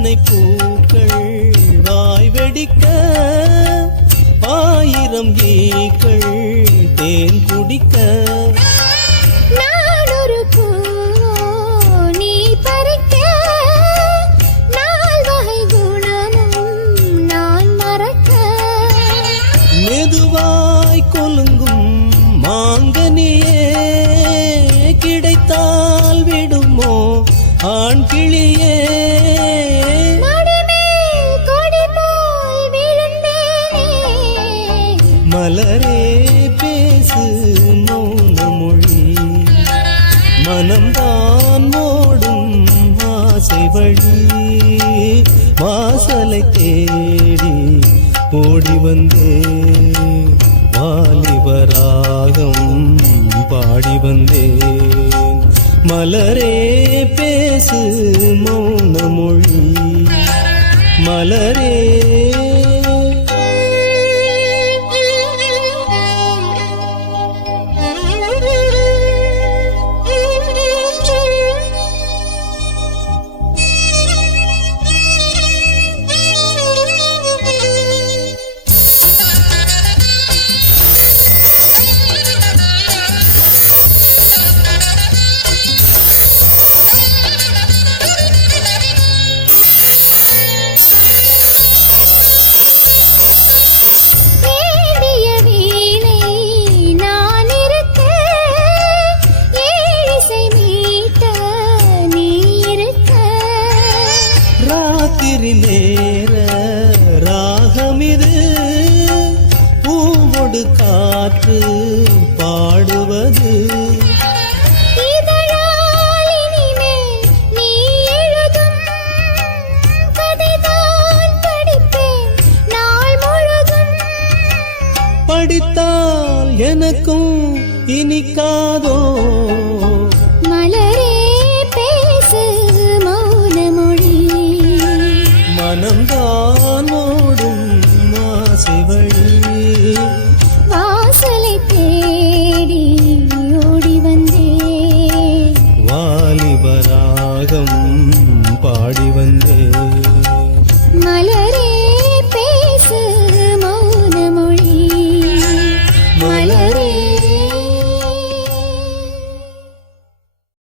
எத்தனை பூக்கள் வாய் வெடிக்க, ஆயிரம் ஈக்கள் தேன் குடிக்க. நான் ஒரு பூ நீ பறிக்க, நால் வகை குணமும் நான் மறக்க. மெதுவாய் கொலுங்கும் மாங்கனியே, கிடைத்தால் விடுமோ ஆண் கிளியே. மலரே பேசு மௌன மொழி, மனம்தான் ஓடும் ஆசை வழி. வாசலை தேடி ஓடி வந்தே, வாலிபராகம் பாடி வந்தேன். மலரே பேசு மௌன மொழி, மலரே. நேர ராகமிது, பூவொடு காற்று பாடுவது. நீ எழுதும் கதைதான் படிப்பேன் நாள் முழுதும். படித்தால் எனக்கும் இனிக்காதோ. மலரே பேசு மௌன மொழி, மனம்தான் ஓடும் ஆசை வழி. வாசலை தேடி ஓடி வந்தே, வாலிபராகம் பாடி வந்தே.